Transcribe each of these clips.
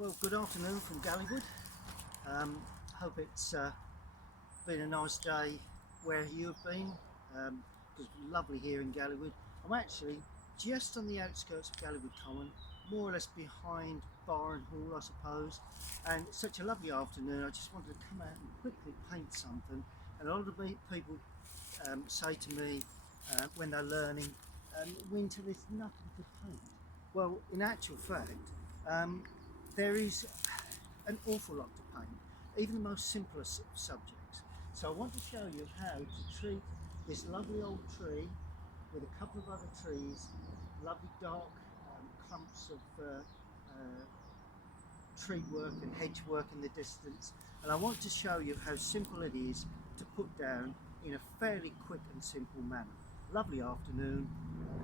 Well, good afternoon from Galleywood. Hope it's been a nice day where you've been, because it's lovely here in Galleywood. I'm actually just on the outskirts of Galleywood Common, more or less behind Bar and Hall, I suppose. And it's such a lovely afternoon. I just wanted to come out and quickly paint something. And a lot of people say to me when they're learning, winter, there's nothing to paint. Well, in actual fact, there is an awful lot to paint, even the most simplest subjects. So I want to show you how to treat this lovely old tree with a couple of other trees, lovely dark clumps of tree work and hedge work in the distance. And I want to show you how simple it is to put down in a fairly quick and simple manner. Lovely afternoon,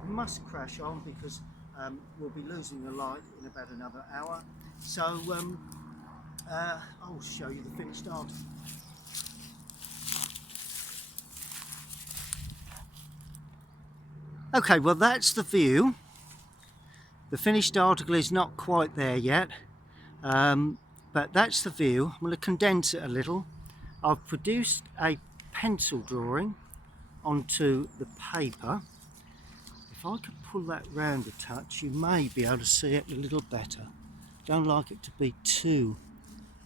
must crash on because we'll be losing the light in about another hour. So I'll show you the finished article. Okay, well that's the view. The finished article is not quite there yet, but that's the view. I'm going to condense it a little. I've produced a pencil drawing onto the paper. If I could pull that round a touch, you may be able to see it a little better. Don't like it to be too,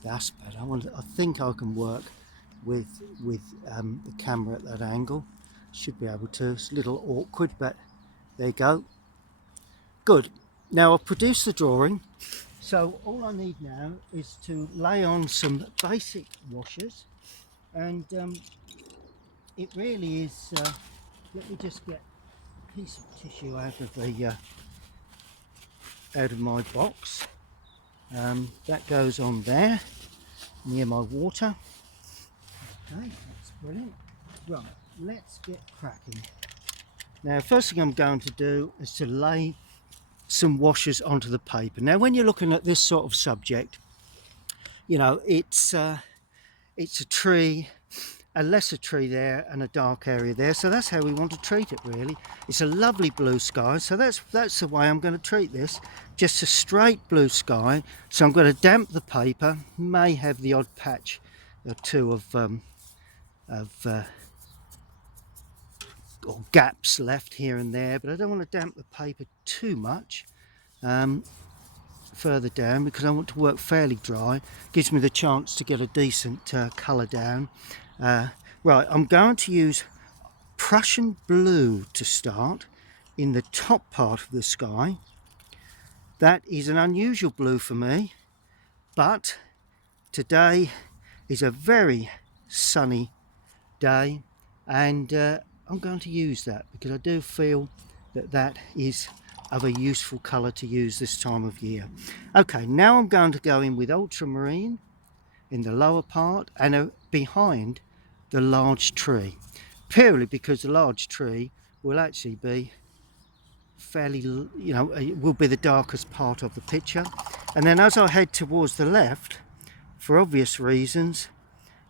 that's better. I think I can work with the camera at that angle. Should be able to. It's a little awkward, but there you go. Good. Now I've produced the drawing, so all I need now is to lay on some basic washes, and it really is. Let me just get a piece of tissue out of my box. That goes on there near my water. Okay, that's brilliant. Right, let's get cracking. Now, first thing I'm going to do is to lay some washes onto the paper. Now, when you're looking at this sort of subject, you know, it's a tree, a lesser tree there and a dark area there, so that's how we want to treat it really. It's a lovely blue sky, so that's the way I'm going to treat this. Just a straight blue sky. So I'm going to damp the paper, may have the odd patch or two of or gaps left here and there, but I don't want to damp the paper too much further down because I want to work fairly dry. Gives me the chance to get a decent colour down. Right, I'm going to use Prussian blue to start in the top part of the sky. That is an unusual blue for me, but today is a very sunny day, and I'm going to use that because I do feel that that is of a useful colour to use this time of year. Okay, now I'm going to go in with ultramarine in the lower part and behind the large tree, purely because the large tree will actually be fairly, you know, it will be the darkest part of the picture. And then as I head towards the left, for obvious reasons,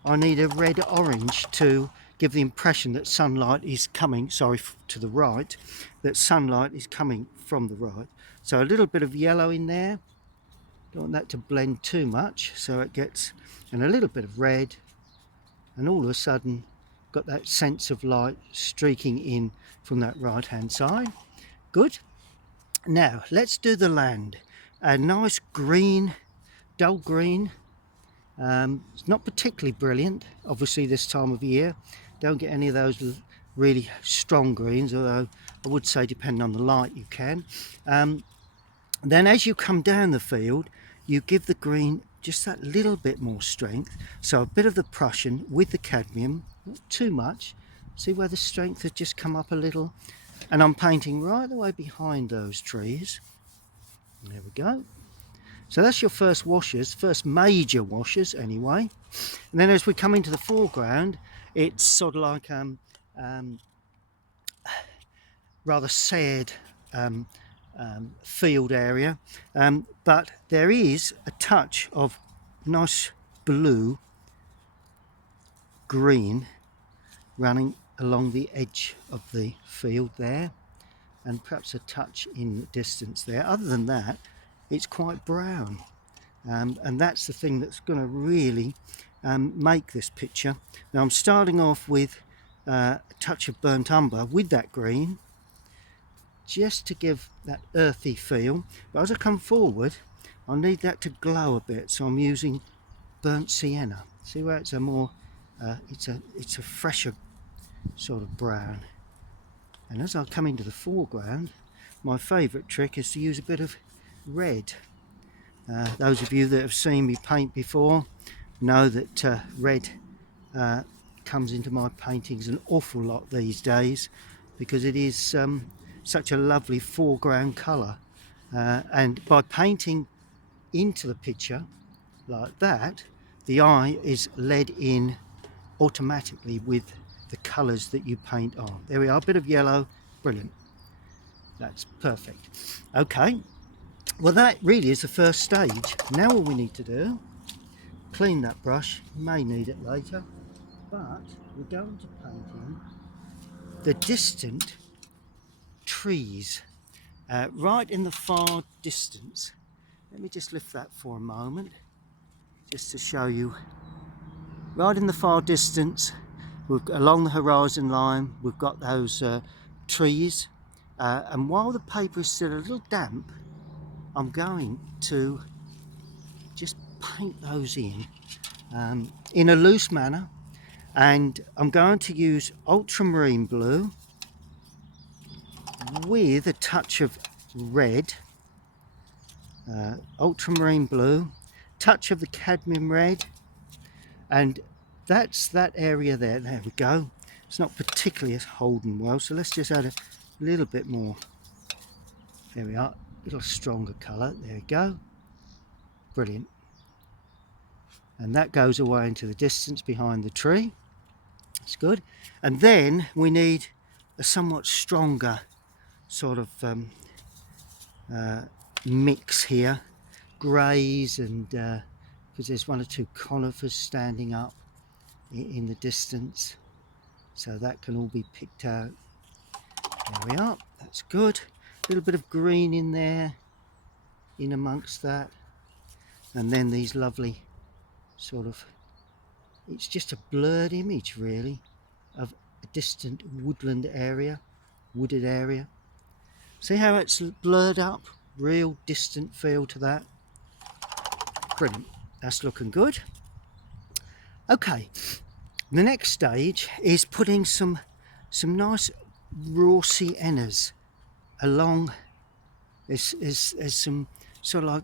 I need a red orange to give the impression that sunlight is coming, to the right, that sunlight is coming from the right. So a little bit of yellow in there, don't want that to blend too much, so it gets, and a little bit of red, and all of a sudden got that sense of light streaking in from that right hand side. Good. Now let's do the land. A nice green, dull green. It's not particularly brilliant, obviously this time of year. Don't get any of those really strong greens, although I would say depending on the light you can. Then as you come down the field, you give the green just that little bit more strength. So a bit of the Prussian with the cadmium, not too much. See where the strength has just come up a little? And I'm painting right the way behind those trees. There we go. So that's your first washes, first major washes anyway. And then as we come into the foreground, it's sort of like rather sad field area, but there is a touch of nice blue green running along the edge of the field there, and perhaps a touch in the distance there. Other than that, it's quite brown. and that's the thing that's going to really make this picture. Now I'm starting off with a touch of burnt umber with that green, just to give that earthy feel, but as I come forward I need that to glow a bit, so I'm using burnt sienna. See where it's a more it's a fresher sort of brown. And as I come into the foreground, my favourite trick is to use a bit of red. Those of you that have seen me paint before know that red comes into my paintings an awful lot these days, because it is such a lovely foreground colour, and by painting into the picture like that, the eye is led in automatically with the colours that you paint on. There we are, a bit of yellow, brilliant, that's perfect. Okay, well that really is the first stage. Now all we need to do, clean that brush, may need it later, but we're going to paint in the distant trees, right in the far distance. Let me just lift that for a moment, just to show you. Right in the far distance, along the horizon line, we've got those trees, and while the paper is still a little damp, I'm going to just paint those in a loose manner, and I'm going to use ultramarine blue with a touch of red, ultramarine blue, touch of the cadmium red, and that's that area there. There we go. It's not particularly holding well, so let's just add a little bit more. There we are, a little stronger colour. There we go, brilliant. And that goes away into the distance behind the tree. That's good. And then we need a somewhat stronger sort of mix here, greys, and because there's one or two conifers standing up in the distance, so that can all be picked out. There we are, that's good. A little bit of green in there, in amongst that, and then these lovely sort of, it's just a blurred image really of a distant woodland area, wooded area. See how it's blurred up, real distant feel to that. Brilliant, that's looking good. Okay, the next stage is putting some nice raw siennas along. There's some sort of like,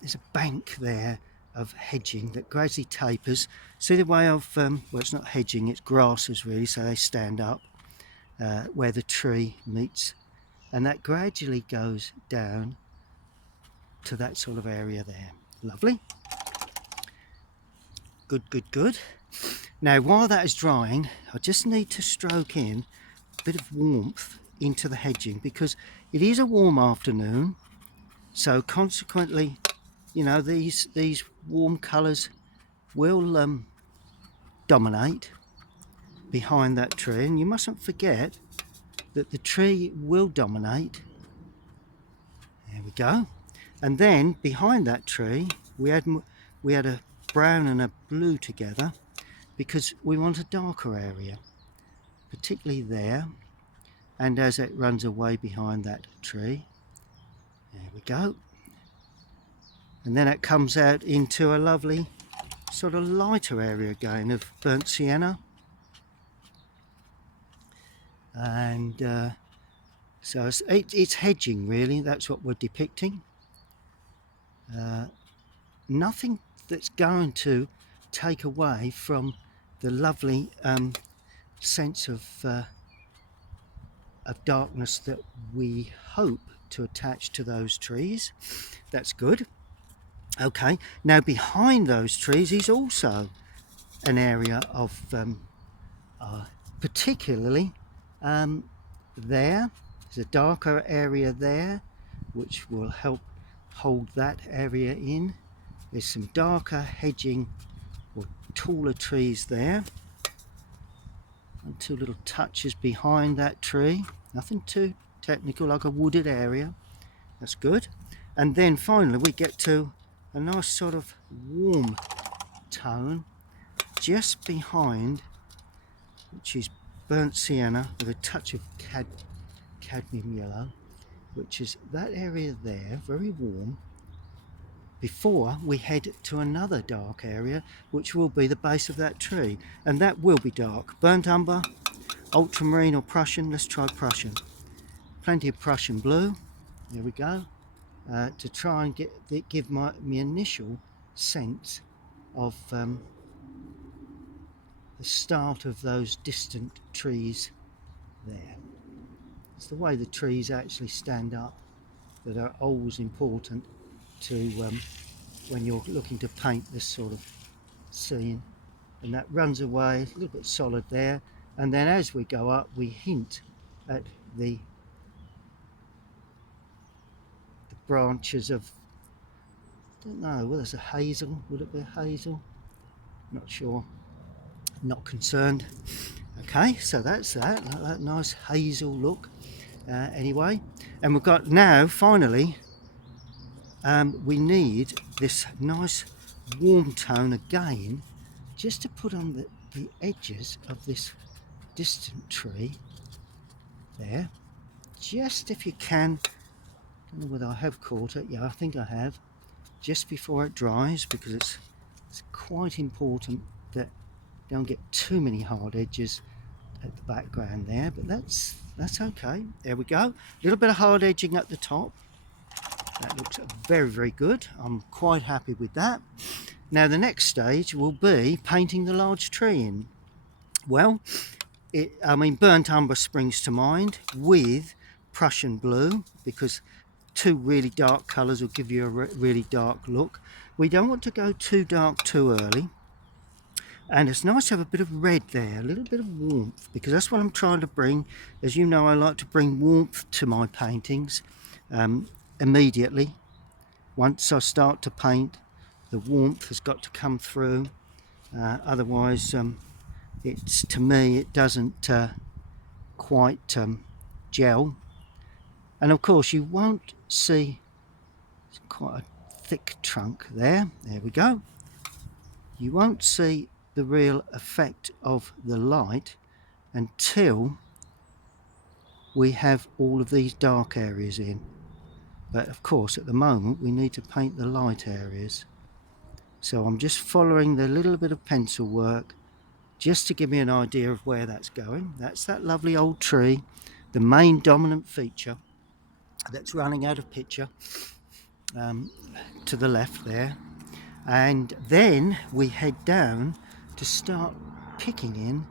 there's a bank there of hedging that gradually tapers. See the way of, well, it's not hedging, it's grasses really, so they stand up where the tree meets, and that gradually goes down to that sort of area there. Lovely. Good, good, good. Now while that is drying, I just need to stroke in a bit of warmth into the hedging, because it is a warm afternoon, so consequently, you know, these warm colours will dominate behind that tree, and you mustn't forget that the tree will dominate. There we go. And then behind that tree we had a brown and a blue together, because we want a darker area, particularly there, and as it runs away behind that tree. There we go. And then it comes out into a lovely sort of lighter area again of burnt sienna, and so it's hedging really, that's what we're depicting. Nothing that's going to take away from the lovely sense of darkness that we hope to attach to those trees. That's good. Okay, now behind those trees is also an area of particularly there's a darker area there which will help hold that area in. There's some darker hedging or taller trees there, and two little touches behind that tree, nothing too technical, like a wooded area. That's good. And then finally we get to a nice sort of warm tone just behind, which is burnt sienna with a touch of cadmium yellow, which is that area there, very warm, before we head to another dark area, which will be the base of that tree, and that will be dark. Burnt umber, ultramarine or Prussian. Let's try Prussian. Plenty of Prussian blue. There we go. To try and give me initial sense of the start of those distant trees there. It's the way the trees actually stand up that are always important to when you're looking to paint this sort of scene. And that runs away, a little bit solid there, and then as we go up we hint at the branches of, I don't know, well, there's a hazel. Would it be a hazel? Not sure, not concerned. Okay, so that's that nice hazel look. Anyway, and we've got now finally we need this nice warm tone again, just to put on the edges of this distant tree there, just if you can. I don't know whether I have caught it. Yeah, I think I have, just before it dries, because it's quite important that you don't get too many hard edges at the background there, but that's okay. There we go. A little bit of hard edging at the top. That looks very, very good. I'm quite happy with that. Now the next stage will be painting the large tree in. Well, burnt umber springs to mind with Prussian blue, because two really dark colours will give you a really dark look. We don't want to go too dark too early, and it's nice to have a bit of red there, a little bit of warmth, because that's what I'm trying to bring. As you know, I like to bring warmth to my paintings immediately. Once I start to paint, the warmth has got to come through, otherwise it's, to me, it doesn't quite gel. And of course you won't see quite a thick trunk there. There we go. You won't see the real effect of the light until we have all of these dark areas in. But of course at the moment we need to paint the light areas. So I'm just following the little bit of pencil work just to give me an idea of where that's going. That's that lovely old tree, the main dominant feature that's running out of picture to the left there. And then we head down to start picking in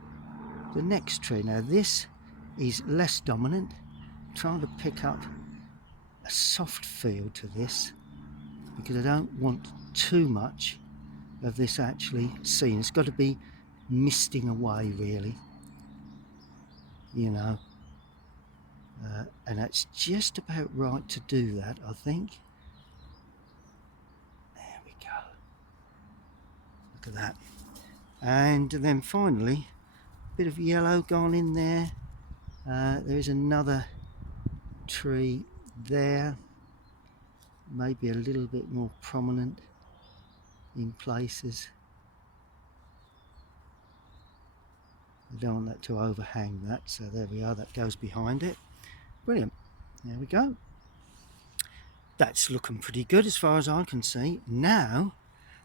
the next tree. Now this is less dominant, trying to pick up a soft feel to this, because I don't want too much of this actually seen. It's got to be misting away, really, you know, and that's just about right to do that, I think. There we go. Look at that. And then finally, a bit of yellow gone in there. There is another tree there, maybe a little bit more prominent in places. I don't want that to overhang that, so there we are, that goes behind it. Brilliant. There we go. That's looking pretty good as far as I can see. Now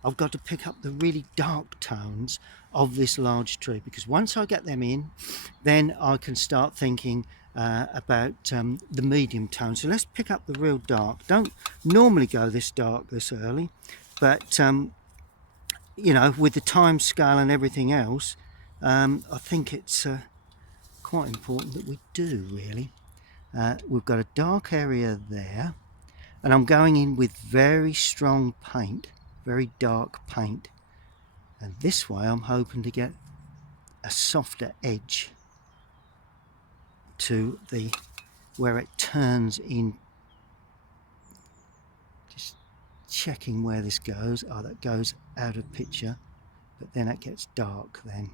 I've got to pick up the really dark tones of this large tree, because once I get them in, then I can start thinking about the medium tone. So let's pick up the real dark. Don't normally go this dark this early, but you know, with the time scale and everything else, I think it's quite important that we do, really. We've got a dark area there, and I'm going in with very strong paint, very dark paint, and this way I'm hoping to get a softer edge to the where it turns in. Just checking where this goes. Oh, that goes out of picture, but then it gets dark then.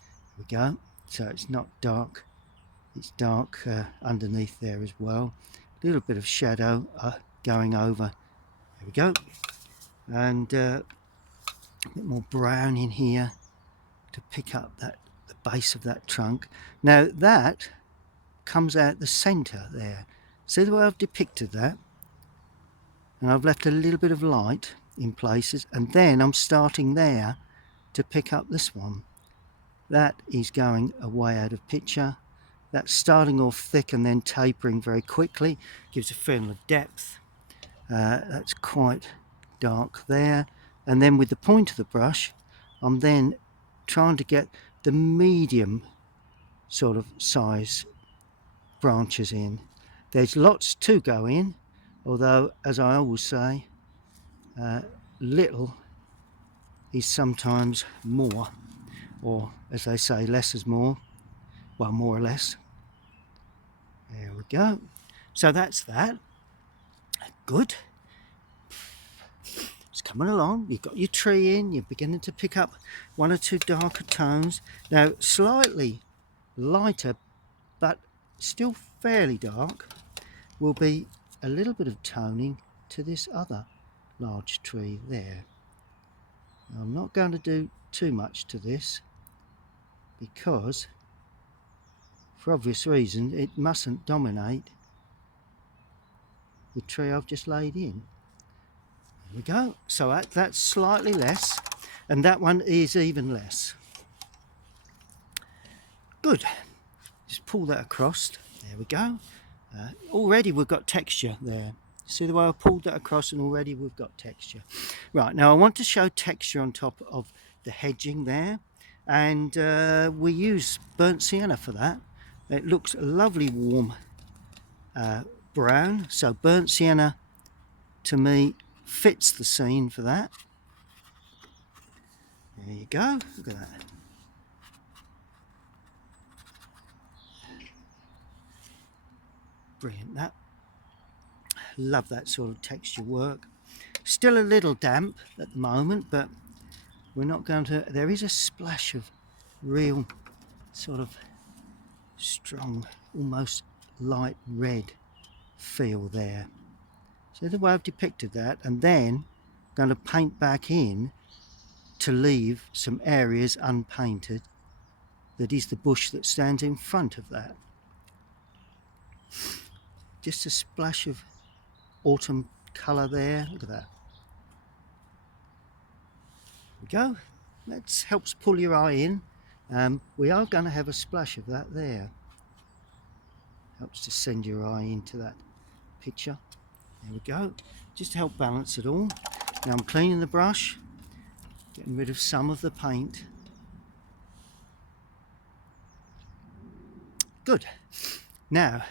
There we go. So it's not dark, it's dark underneath there as well. A little bit of shadow going over. There we go. And a bit more brown in here to pick up the base of that trunk. Now that comes out the centre there. See the way I've depicted that? And I've left a little bit of light in places, and then I'm starting there to pick up this one. That is going away out of picture. That's starting off thick and then tapering very quickly. Gives a feeling of depth. That's quite dark there. And then with the point of the brush, I'm then trying to get the medium sort of size branches in. There's lots to go in, although, as I always say, little is sometimes more, or as they say, less is more. Well, more or less. There we go. So that's that. Good. It's coming along. You've got your tree in. You're beginning to pick up one or two darker tones. Now, slightly lighter, but still fairly dark, will be a little bit of toning to this other large tree there. Now, I'm not going to do too much to this because, for obvious reasons, it mustn't dominate the tree I've just laid in. There we go. So that's slightly less, and that one is even less. Good. Just pull that across. There we go. Already we've got texture there. See the way I pulled that across, and already we've got texture. Right, now I want to show texture on top of the hedging there, and we use burnt sienna for that. It looks a lovely warm brown, so burnt sienna to me fits the scene for that. There you go, look at that. Brilliant, that. Love that sort of texture work. Still a little damp at the moment, but we're not going to. There is a splash of real sort of strong, almost light red feel there. So the way I've depicted that, and then I'm going to paint back in to leave some areas unpainted. That is the bush that stands in front of that. Just a splash of autumn colour there. Look at that. There we go. That helps pull your eye in. We are going to have a splash of that there. Helps to send your eye into that picture. There we go. Just to help balance it all. Now I'm cleaning the brush, getting rid of some of the paint. Good. Now,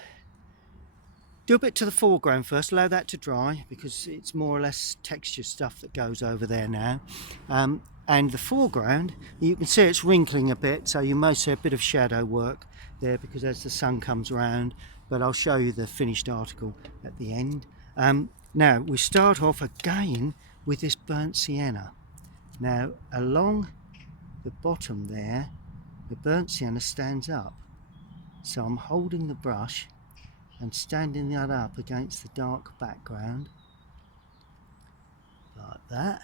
do a bit to the foreground first, allow that to dry because it's more or less texture stuff that goes over there now. And the foreground, you can see it's wrinkling a bit, so you may see a bit of shadow work there because as the sun comes around, but I'll show you the finished article at the end. Now we start off again with this burnt sienna. Now along the bottom there, the burnt sienna stands up. So I'm holding the brush and standing that up against the dark background, like that.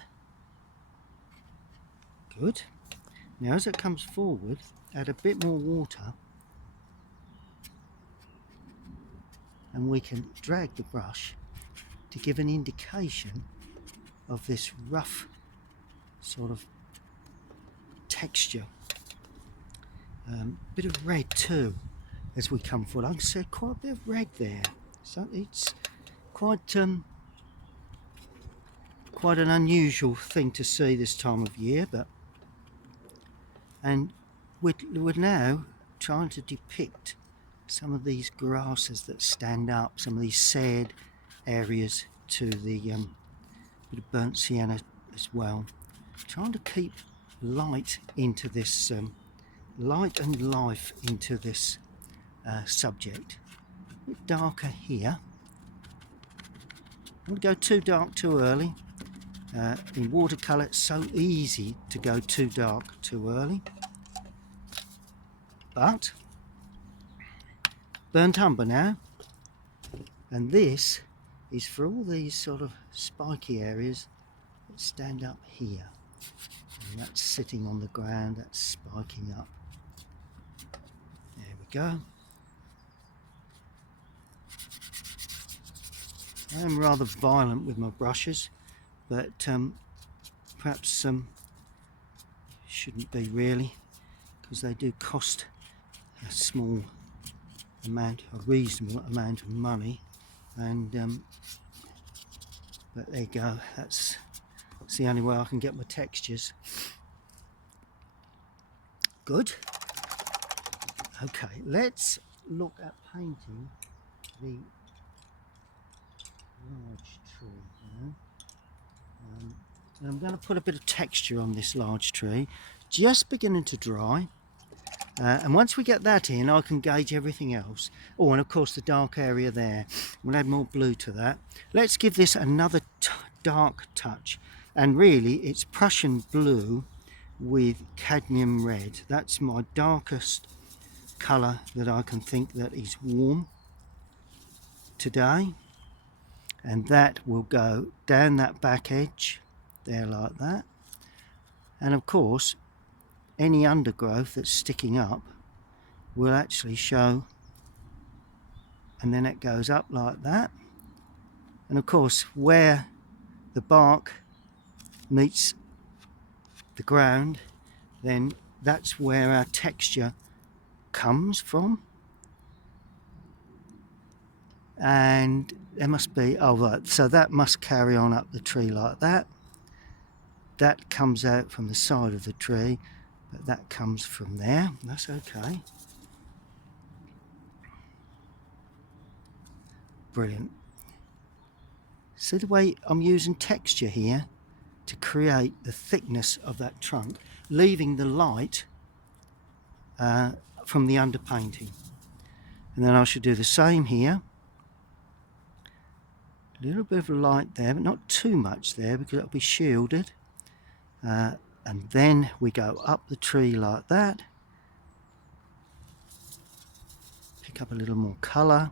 Good. Now as it comes forward, add a bit more water and we can drag the brush to give an indication of this rough sort of texture. Bit of red too as we come forward. I can see quite a bit of red there, so it's quite an unusual thing to see this time of year. And we're now trying to depict some of these grasses that stand up, some of these sad areas to the bit of burnt sienna as well. Trying to keep light into this, light and life into this subject. A bit darker here. I don't go too dark too early. In watercolour it's so easy to go too dark too early. But burnt umber now, and this is for all these sort of spiky areas that stand up here. And that's sitting on the ground, that's spiking up. There we go. I am rather violent with my brushes, but perhaps shouldn't be really, because they do cost a small amount, a reasonable amount of money, and but there you go. That's the only way I can get my textures. Good. Okay, let's look at painting the large tree now. And I'm going to put a bit of texture on this large tree, just beginning to dry. And once we get that in, I can gauge everything else. Oh, and of course the dark area there. We'll add more blue to that. Let's give this another dark touch. And really, it's Prussian blue with cadmium red. That's my darkest colour that I can think that is warm today. And that will go down that back edge there like that. And of course, any undergrowth that's sticking up will actually show, and then it goes up like that. And of course, where the bark meets the ground, then that's where our texture comes from. And there must be, oh right, so that must carry on up the tree like that. That comes out from the side of the tree, but that comes from there. That's okay. Brilliant. See the way I'm using texture here to create the thickness of that trunk, leaving the light from the underpainting. And then I should do the same here. A little bit of light there, but not too much there because it'll be shielded. And then we go up the tree like that. Pick up a little more colour.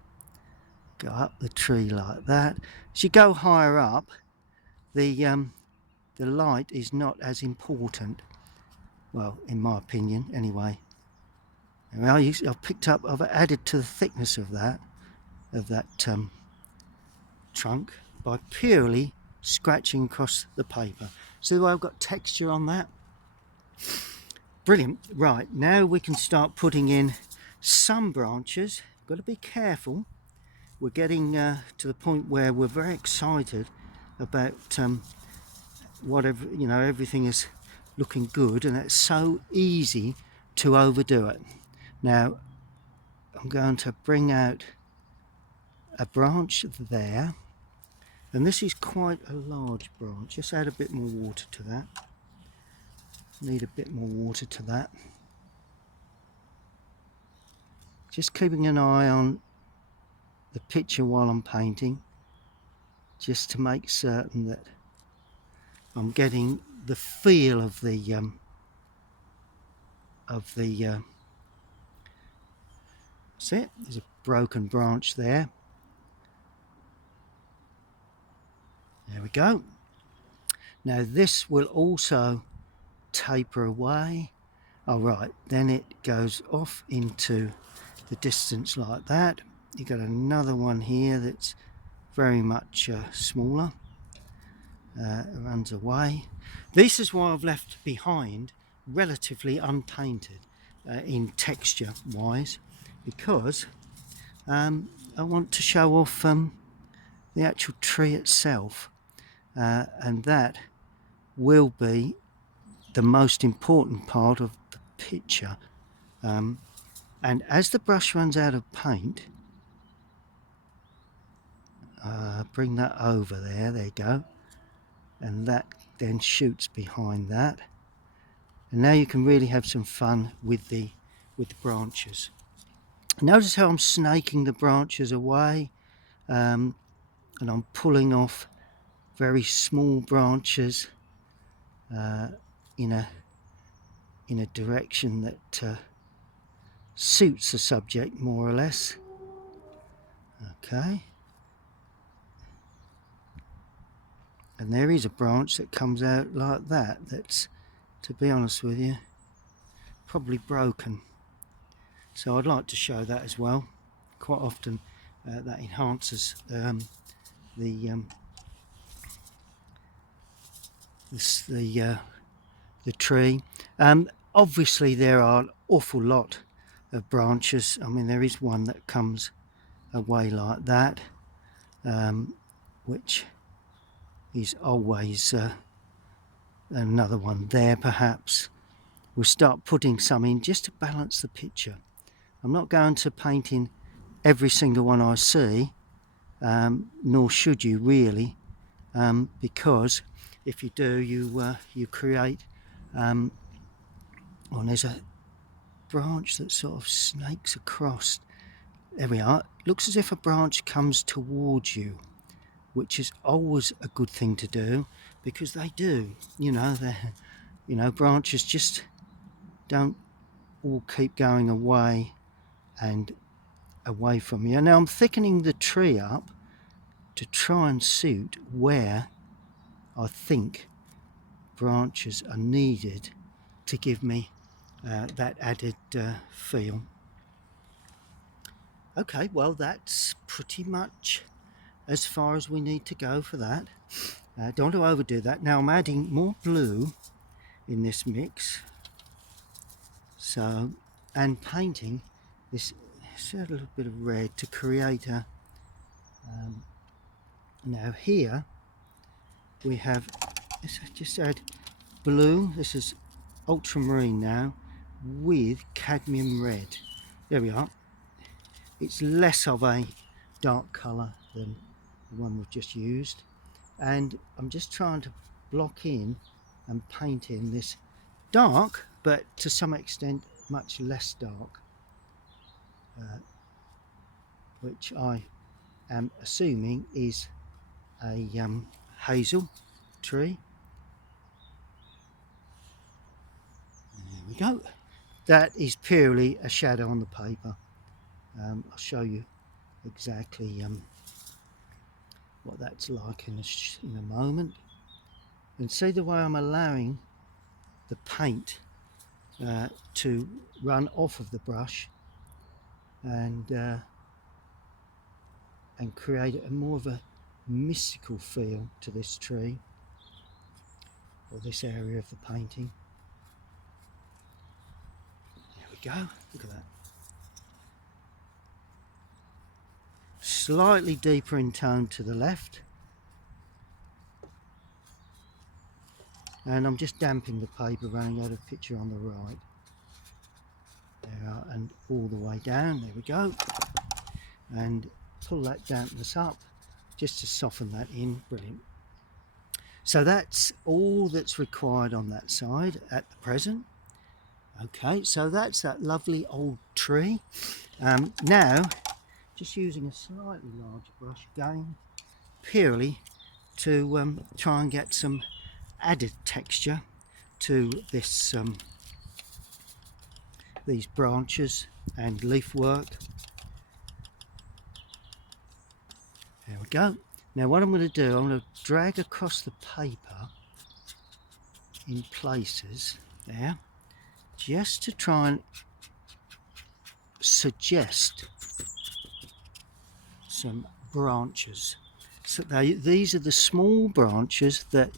Go up the tree like that. As you go higher up, the light is not as important. Well, in my opinion, anyway. And I've added to the thickness of that trunk by purely scratching across the paper. See the way I've got texture on that? Brilliant. Right, now we can start putting in some branches. Got to be careful. We're getting to the point where we're very excited about whatever, everything is looking good, and it's so easy to overdo it. Now I'm going to bring out a branch there, and this is quite a large branch. Just add a bit more water to that. Need a bit more water to that. Just keeping an eye on the picture while I'm painting, just to make certain that I'm getting the feel of the that's it. There's a broken branch there. There we go. Now this will also taper away. All right, then it goes off into the distance like that. You got another one here that's very much smaller. Runs away. This is why I've left behind relatively unpainted in texture wise, because I want to show off the actual tree itself, and that will be the most important part of the picture. And as the brush runs out of paint, bring that over there you go, and that then shoots behind that, and now you can really have some fun with the branches. Notice how I'm snaking the branches away, and I'm pulling off very small branches in a direction that suits the subject more or less. Okay. And there is a branch that comes out like that, that's, to be honest with you, probably broken. So I'd like to show that as well. Quite often that enhances the tree. Obviously there are an awful lot of branches. I mean, there is one that comes away like that, which is always another one there perhaps. We'll start putting some in just to balance the picture. I'm not going to paint in every single one I see, nor should you really, because if you do, you create. Well, there's a branch that sort of snakes across. There we are. Looks as if a branch comes towards you, which is always a good thing to do, because they do. Branches just don't all keep going away and away from you. Now I'm thickening the tree up to try and suit where I think branches are needed to give me that added feel. Okay, well, that's pretty much as far as we need to go for that. Don't want to overdo that. Now I'm adding more blue in this mix, so, and painting this, a little bit of red to create a now here we have, let's just add blue. This is ultramarine now with cadmium red. There we are. It's less of a dark colour than the one we've just used, and I'm just trying to block in and paint in this dark, but to some extent much less dark, which I am assuming is a hazel tree. There we go. That is purely a shadow on the paper. I'll show you exactly what that's like in a moment. And see the way I'm allowing the paint to run off of the brush and create a more of a mystical feel to this tree, or this area of the painting. There we go, look at that. Slightly deeper in tone to the left, and I'm just damping the paper, running out of picture on the right. There, and all the way down, there we go, and pull that dampness up just to soften that in. Brilliant. So that's all that's required on that side at the present. Okay, so that's that lovely old tree. Now just using a slightly larger brush again, purely to try and get some added texture to this these branches and leaf work. There we go. Now what I'm going to do, I'm going to drag across the paper in places there, just to try and suggest some branches. So these are the small branches that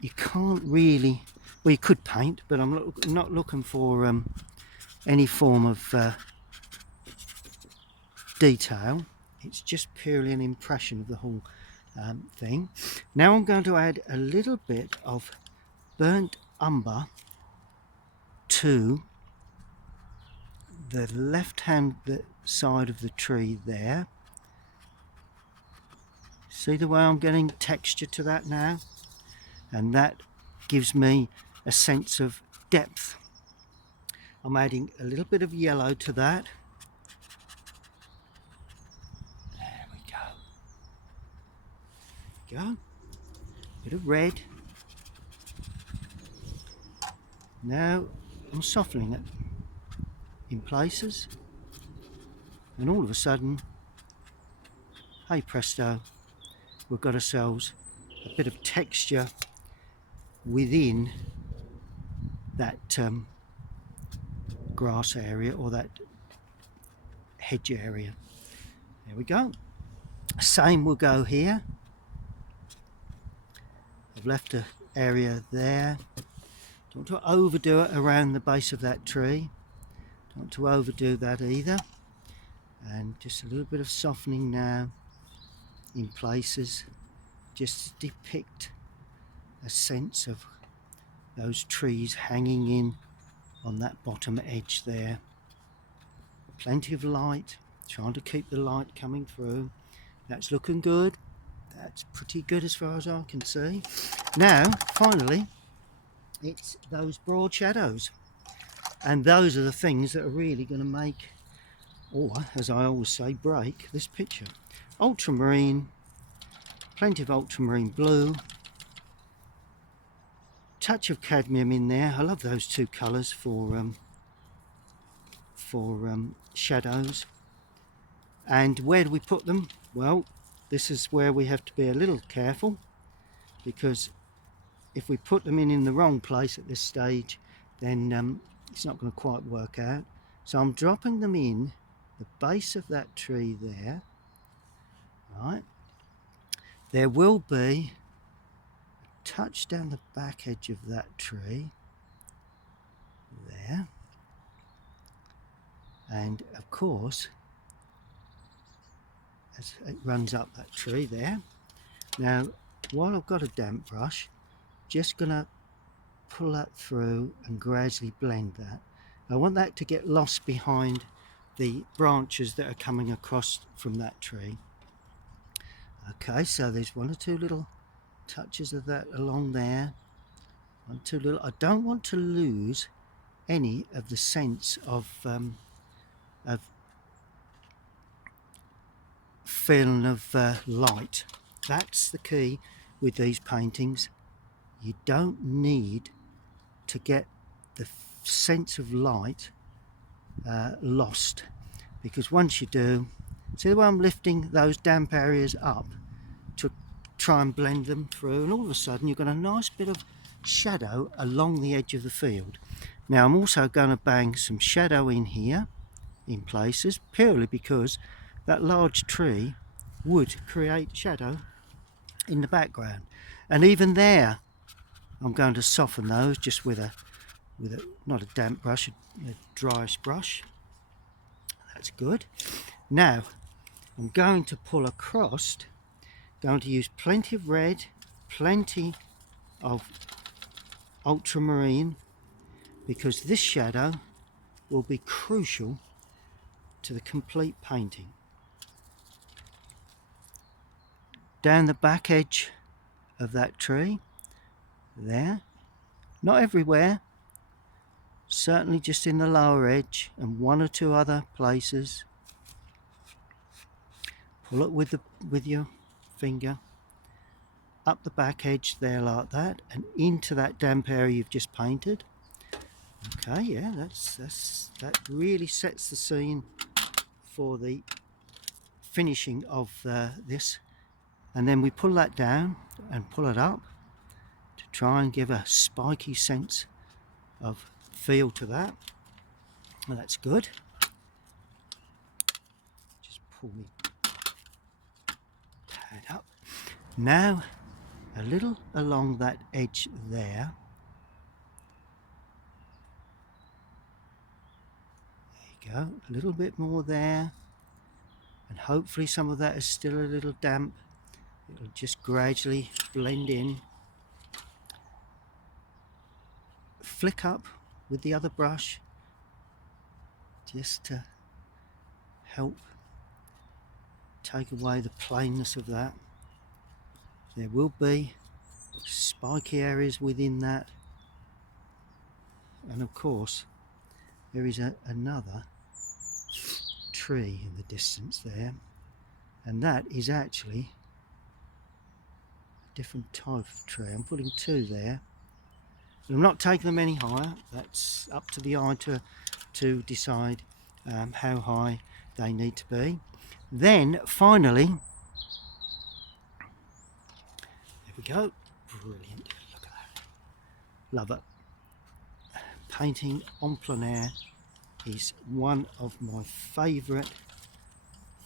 you can't really, well, you could paint, but I'm not looking for any form of detail. It's just purely an impression of the whole thing. Now I'm going to add a little bit of burnt umber to the left hand side of the tree there. See the way I'm getting texture to that now? And that gives me a sense of depth. I'm adding a little bit of yellow to that. There we go. There we go. Bit of red. Now I'm softening it in places, and all of a sudden, hey presto, we've got ourselves a bit of texture within that grass area or that hedge area. There we go. Same will go here. I've left an area there. Don't want to overdo it around the base of that tree. Don't want to overdo that either. And just a little bit of softening now in places, just to depict a sense of those trees hanging in on that bottom edge there. Plenty of light, trying to keep the light coming through. That's looking good. That's pretty good as far as I can see. Now, finally, it's those broad shadows. And those are the things that are really going to make, or as I always say, break this picture. Ultramarine, plenty of ultramarine blue, touch of cadmium in there. I love those two colours for shadows. And where do we put them? Well, this is where we have to be a little careful, because if we put them in the wrong place at this stage, then it's not going to quite work out. So I'm dropping them in the base of that tree there. Right. There will be a touch down the back edge of that tree there. And of course, as it runs up that tree there. Now, while I've got a damp brush, just gonna pull that through and gradually blend that. I want that to get lost behind the branches that are coming across from that tree. Okay, so there's one or two little touches of that along there. One, two little. I don't want to lose any of the sense of feeling of light. That's the key with these paintings. You don't need to get the sense of light lost, because once you do, see the way I'm lifting those damp areas up to try and blend them through, and all of a sudden you've got a nice bit of shadow along the edge of the field. Now I'm also going to bang some shadow in here in places, purely because that large tree would create shadow in the background, and even there I'm going to soften those just with a not a damp brush, a dryish brush. That's good. Now I'm going to pull across, going to use plenty of red, plenty of ultramarine, because this shadow will be crucial to the complete painting. Down the back edge of that tree there, not everywhere, certainly just in the lower edge and one or two other places. Pull it with your finger up the back edge there like that, and into that damp area you've just painted. Okay, yeah, that really sets the scene for the finishing of this. And then we pull that down and pull it up to try and give a spiky sense of feel to that. Well, that's good. Just pull me pad up. Now a little along that edge there. There you go, a little bit more there, and hopefully some of that is still a little damp. It'll just gradually blend in. Flick up with the other brush just to help take away the plainness of that. There will be spiky areas within that, and of course there is another tree in the distance there, and that is actually a different type of tree. I'm putting two there. I'm not taking them any higher. That's up to the eye to decide how high they need to be. Then finally we go. Brilliant. Look at that. Love it. Painting en plein air is one of my favourite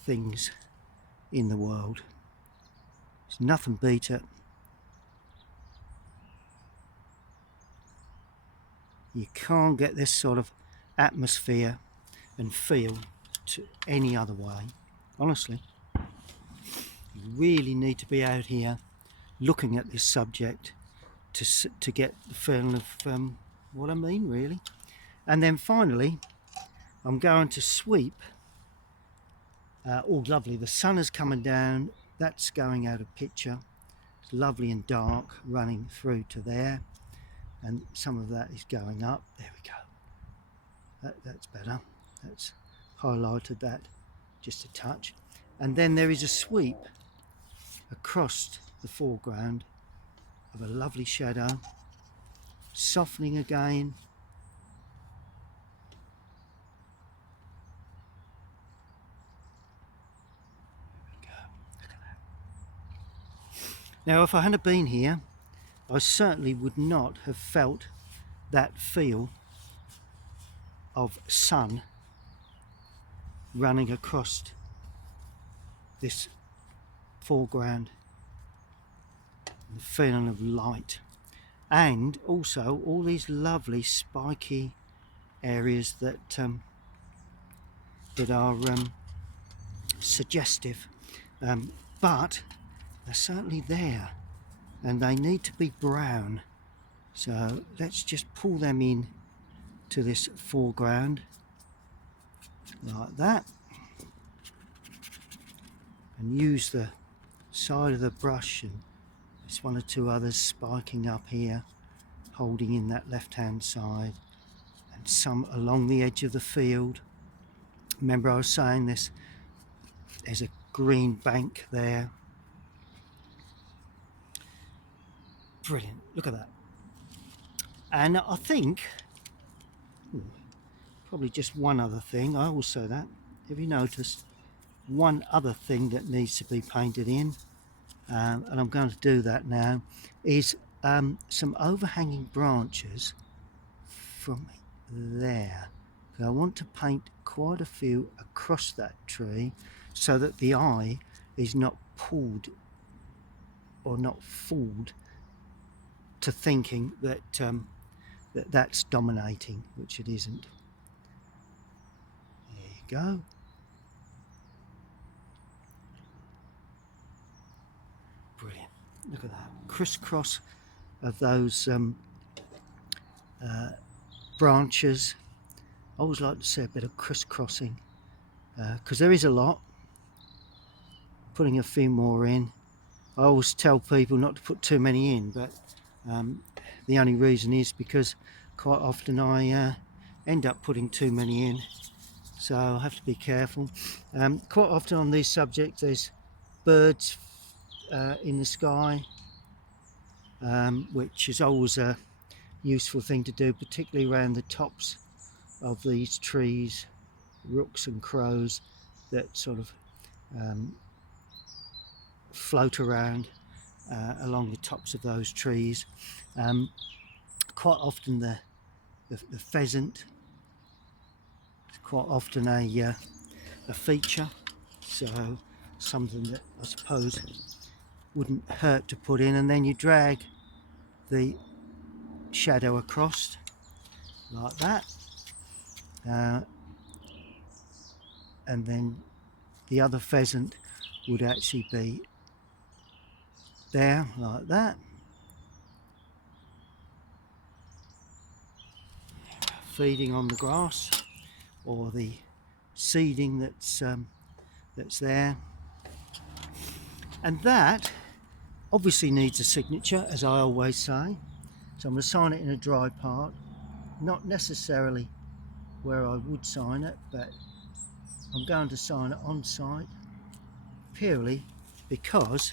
things in the world. There's nothing beat it. You can't get this sort of atmosphere and feel to any other way. Honestly, you really need to be out here looking at this subject to get the feeling of what I mean, really. And then finally, I'm going to sweep. Oh, lovely. The sun is coming down. That's going out of picture. It's lovely and dark running through to there. And some of that is going up. There we go. That's better. That's highlighted that just a touch. And then there is a sweep across the foreground of a lovely shadow, softening again. There we go. Look at that. Now, if I hadn't been here, I certainly would not have felt that feel of sun running across this foreground, the feeling of light, and also all these lovely spiky areas that are suggestive, but they're certainly there, and they need to be brown. So let's just pull them in to this foreground like that, and use the side of the brush, and there's one or two others spiking up here, holding in that left hand side, and some along the edge of the field. Remember I was saying this, there's a green bank there. Brilliant, look at that. And I think probably just one other thing, I will say that, have you noticed one other thing that needs to be painted in, and I'm going to do that now, is some overhanging branches from there. So I want to paint quite a few across that tree so that the eye is not pulled or not fooled to thinking that that's dominating, which it isn't. There you go. Brilliant. Look at that. Crisscross of those branches. I always like to see a bit of crisscrossing because there is a lot. Putting a few more in. I always tell people not to put too many in, but the only reason is because quite often I end up putting too many in, so I have to be careful. Quite often on these subjects there's birds in the sky, which is always a useful thing to do, particularly around the tops of these trees, rooks and crows that sort of float around along the tops of those trees. Quite often the pheasant is quite often a feature, so something that I suppose wouldn't hurt to put in, and then you drag the shadow across like that, and then the other pheasant would actually be there like that. Feeding on the grass or the seeding that's there, and that obviously needs a signature, as I always say. So I'm going to sign it in a dry part, not necessarily where I would sign it, but I'm going to sign it on site purely because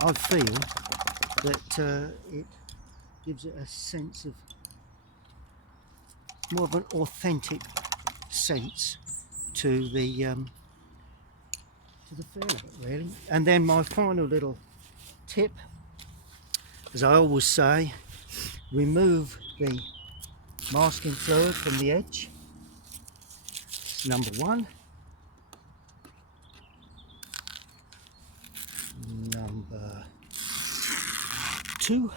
I feel that it gives it a sense of more of an authentic sense to the feel of it, really. And then my final little tip as I always say, remove the masking fluid from the edge. It's number one. Number two.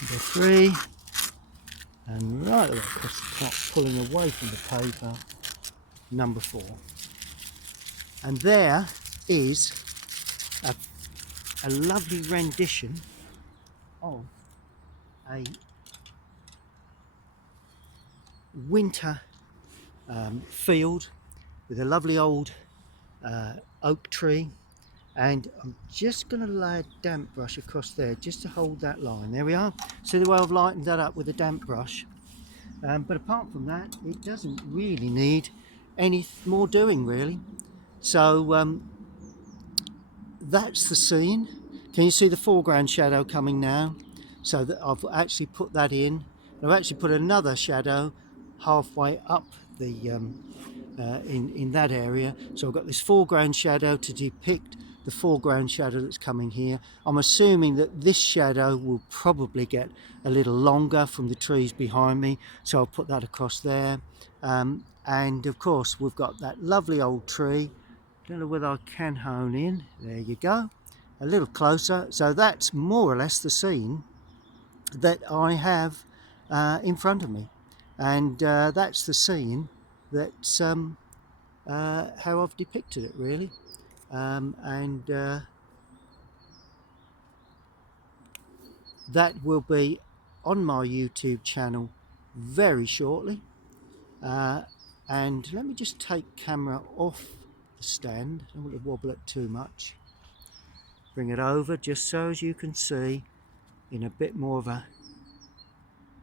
Number three. And right away across the top, pulling away from the paper, number four. And there is a lovely rendition of a winter field with a lovely old oak tree, and I'm just going to lay a damp brush across there just to hold that line. There we are. See the way I've lightened that up with a damp brush. But apart from that, it doesn't really need any more doing really. So that's the scene. Can you see the foreground shadow coming now? So that I've actually put that in. I've actually put another shadow halfway up the in that area. So I've got this foreground shadow to depict the foreground shadow that's coming here. I'm assuming that this shadow will probably get a little longer from the trees behind me, so I'll put that across there. And of course we've got that lovely old tree. Don't know whether I can hone in. There you go, a little closer. So that's more or less the scene that I have in front of me, and that's the scene that's how I've depicted it really. That will be on my YouTube channel very shortly. And let me just take camera off the stand. I don't want to wobble it too much. Bring it over just so as you can see in a bit more of a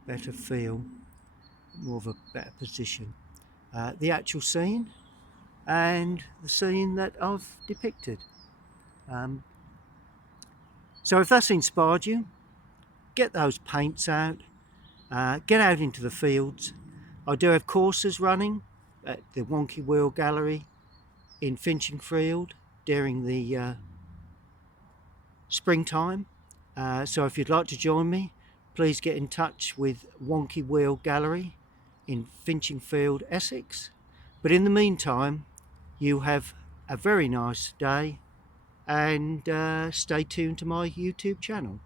better feel, more of a better position, the actual scene and the scene that I've depicted. So if that's inspired you, get those paints out, get out into the fields. I do have courses running at the Wonky Wheel Gallery in Finchingfield during the springtime. So if you'd like to join me, please get in touch with Wonky Wheel Gallery in Finchingfield, Essex. But in the meantime, you have a very nice day, and stay tuned to my YouTube channel.